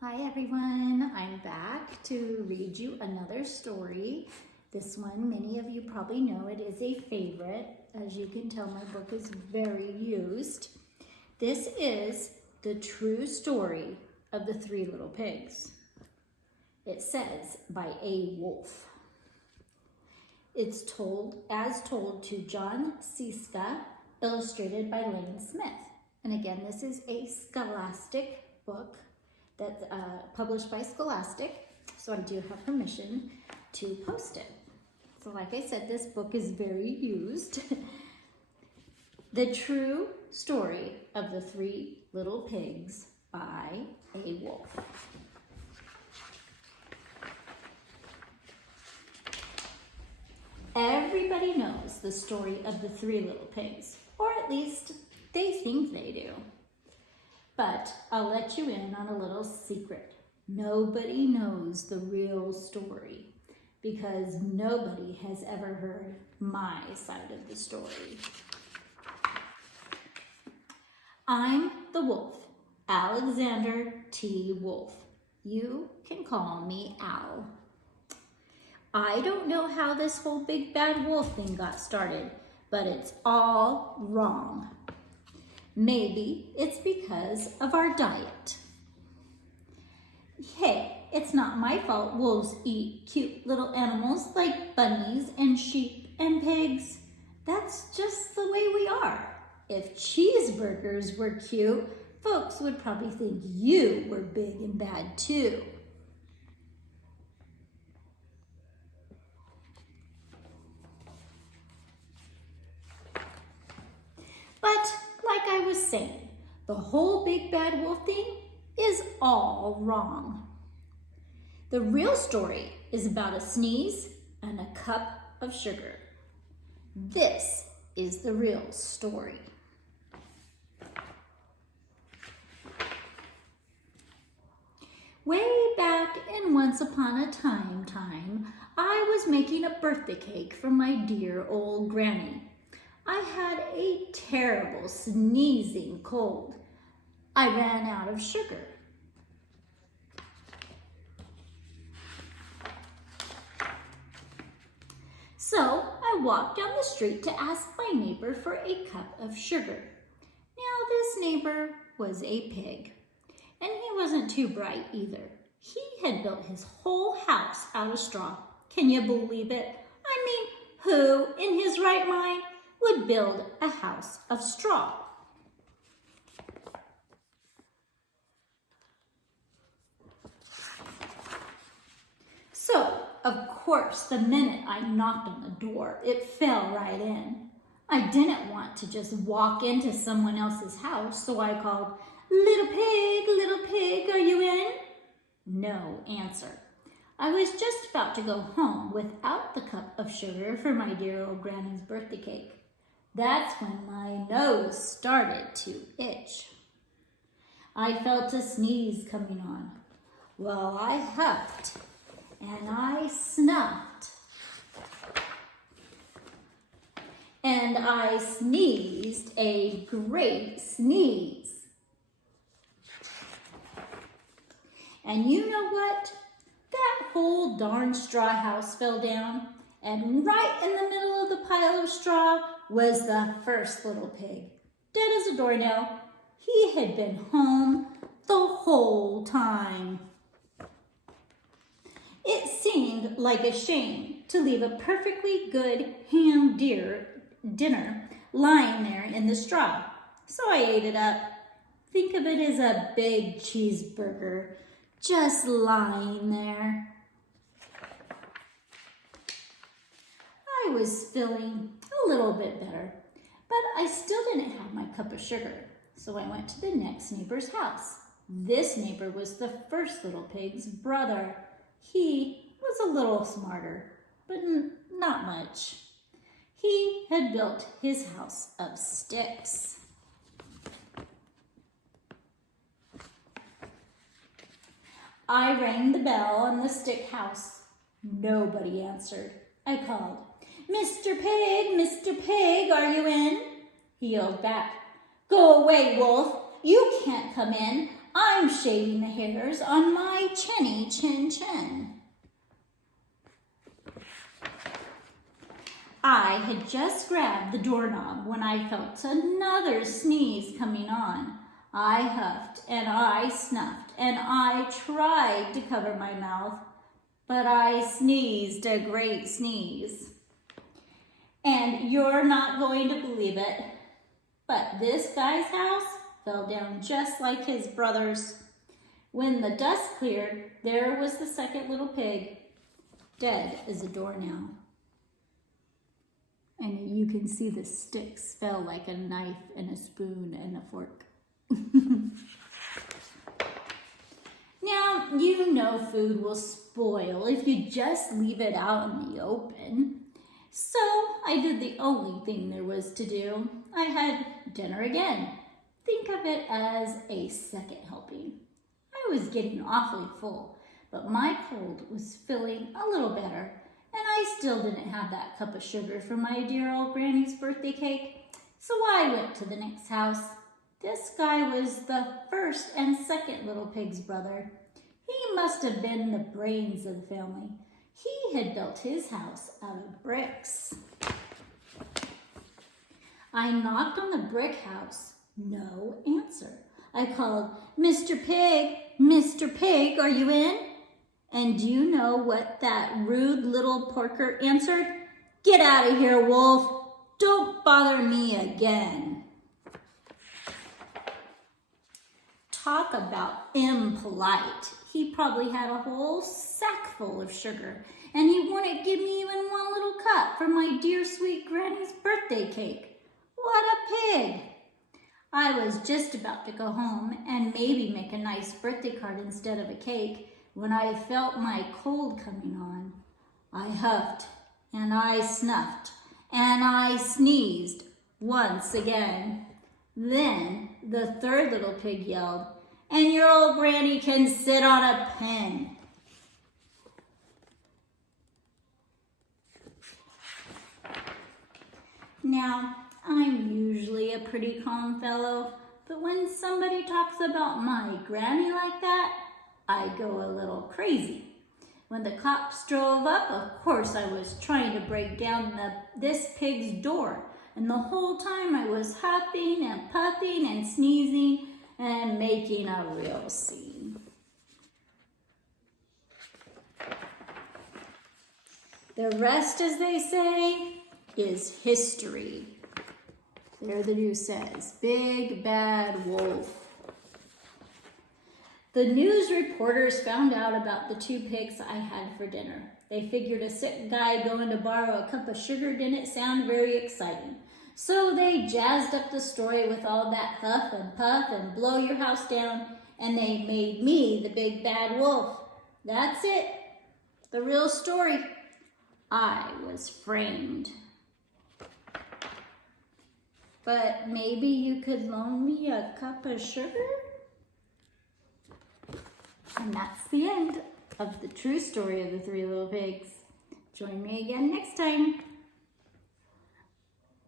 Hi everyone, I'm back to read you another story. This one, many of you probably know it is a favorite. As you can tell, my book is very used. This is the true story of the Three Little Pigs. It says by A. Wolfe. It's told to John Ciska, illustrated by Lane Smith. And again, this is a Scholastic book that's published by Scholastic, so I do have permission to post it. So like I said, this book is very used. The True Story of the Three Little Pigs by A. Wolfe. Everybody knows the story of the Three Little Pigs, or at least they think they do. But I'll let you in on a little secret. Nobody knows the real story because nobody has ever heard my side of the story. I'm the wolf, Alexander T. Wolfe. You can call me Al. I don't know how this whole big bad wolf thing got started, but it's all wrong. Maybe it's because of our diet. Hey, it's not my fault wolves eat cute little animals like bunnies and sheep and pigs. That's just the way we are. If cheeseburgers were cute, folks would probably think you were big and bad too. But like I was saying, the whole big bad wolf thing is all wrong. The real story is about a sneeze and a cup of sugar. This is the real story. Way back in Once Upon a Time, I was making a birthday cake for my dear old granny. I had a terrible sneezing cold. I ran out of sugar. So I walked down the street to ask my neighbor for a cup of sugar. Now this neighbor was a pig, and he wasn't too bright either. He had built his whole house out of straw. Can you believe it? I mean, who in his right mind would build a house of straw? So, of course, the minute I knocked on the door, it fell right in. I didn't want to just walk into someone else's house, so I called, little pig, are you in?" No answer. I was just about to go home without the cup of sugar for my dear old granny's birthday cake. That's when my nose started to itch. I felt a sneeze coming on. Well, I huffed and I snuffed and I sneezed a great sneeze. And you know what? That whole darn straw house fell down, and right in the middle of the pile of straw was the first little pig, dead as a doornail. He had been home the whole time. It seemed like a shame to leave a perfectly good ham dinner lying there in the straw, so I ate it up. Think of it as a big cheeseburger just lying there. I was feeling a little bit better, but I still didn't have my cup of sugar, so I went to the next neighbor's house. This neighbor was the first little pig's brother. He was a little smarter, but not much. He had built his house of sticks. I rang the bell on the stick house. Nobody answered. I called, Mr. Pig, are you in?" He yelled back, "Go away, wolf. You can't come in. I'm shaving the hairs on my chinny chin chin. I had just grabbed the doorknob when I felt another sneeze coming on. I huffed and I snuffed and I tried to cover my mouth, but I sneezed a great sneeze. And you're not going to believe it, but this guy's house fell down just like his brother's. When the dust cleared, there was the second little pig, dead as a doornail. And you can see the sticks fell like a knife and a spoon and a fork. Now, you know food will spoil if you just leave it out in the open. So I did the only thing there was to do. I had dinner again. Think of it as a second helping. I was getting awfully full, but my cold was feeling a little better, and I still didn't have that cup of sugar for my dear old Granny's birthday cake. So I went to the next house. This guy was the first and second little pig's brother. He must have been the brains of the family. He had built his house out of bricks. I knocked on the brick house. No answer. I called, "Mr. Pig, Mr. Pig, are you in?" And do you know what that rude little porker answered? "Get out of here, wolf. Don't bother me again." Talk about impolite. He probably had a whole sack full of sugar, and he wouldn't give me even one little cup for my dear sweet Granny's birthday cake. What a pig! I was just about to go home and maybe make a nice birthday card instead of a cake when I felt my cold coming on. I huffed and I snuffed and I sneezed once again. Then the third little pig yelled, "And your old Granny can sit on a pin." Now, I'm usually a pretty calm fellow, but when somebody talks about my Granny like that, I go a little crazy. When the cops drove up, of course I was trying to break down this pig's door, and the whole time I was huffing and puffing and sneezing and making a real scene. The rest, as they say, is history. There the news says, "Big Bad Wolf." The news reporters found out about the two pigs I had for dinner. They figured a sick guy going to borrow a cup of sugar didn't sound very exciting. So they jazzed up the story with all that huff and puff and blow your house down, and they made me the big bad wolf. That's it. The real story. I was framed. But maybe you could loan me a cup of sugar? And that's the end of the true story of the three little pigs. Join me again next time.